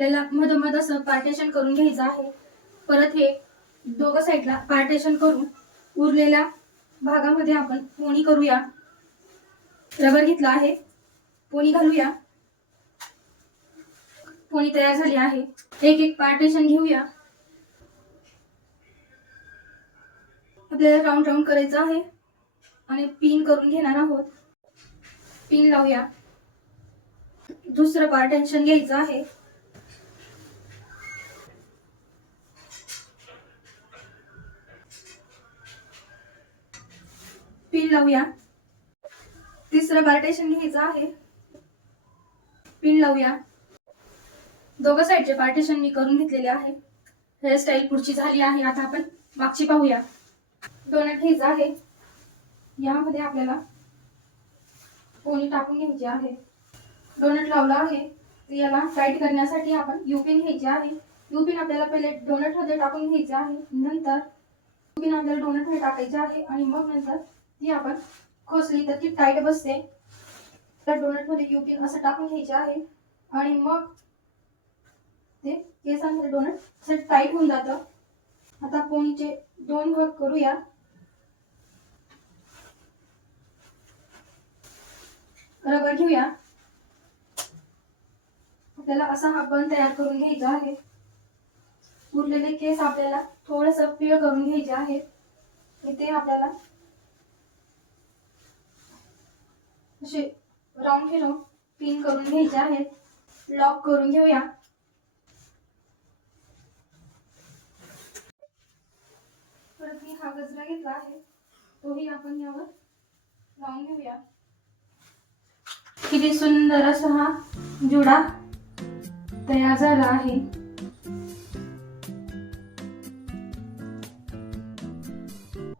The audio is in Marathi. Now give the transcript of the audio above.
आपल्याला मधोमध असं पार्टेशन करून घ्यायचं आहे. परत हे दोघं साईडला पार्टेशन करून उरलेल्या भागामध्ये आपण पोणी करूया. रबर घेतला आहे. पोणी घालूया. पोणी तयार झाली आहे. एक एक पार्टेशन घेऊया. आपल्याला राऊंड राऊंड करायचं आहे. आणि पिन करून घेणार आहोत. पिन लावूया. दुसरं पार्टेशन घ्यायचं आहे. पिन लावूया. तिसरं पार्टेशन घ्यायचं आहे. पिन लावूया. दोघं साईडचे पार्टेशन मी करून घेतलेले आहे. हेअरस्टाईल पुढची झाली आहे. आता आपण मागची पाहूया. डोनट घ्यायचं आहे. यामध्ये आपल्याला पोणी टाकून घ्यायची आहे. डोनट लावला आहे. तर याला टाईट करण्यासाठी आपण युपिन घ्यायची आहे. युपिन आपल्याला पहिले डोनटमध्ये टाकून घ्यायचे आहे. नंतर युपिन आपल्याला डोनटमध्ये टाकायचे आहे. आणि मग नंतर ती आपण खोसली तर ती टाईट बसते. तर डोनटमध्ये युपिन असं टाकून घ्यायचे आहे. आणि मग ते केसांमध्ये डोनट असं टाईट होऊन जातं. आता पोणीचे दोन भाग करूया. रबर घेऊया. आपल्याला असा हा बन तयार करून घ्यायचा आहे. उरलेले केस आपल्याला थोडस पिळ करून घ्यायचे आहे. इथे आपल्याला असे राऊंड फिरवून पिन करून घ्यायचे आहेत. लॉक करून घेऊया. परत मी हा गजरा घेतला आहे. तोही आपण यावर लावून घेऊया. किती सुंदर असा हा जुडा तयार झाला आहे.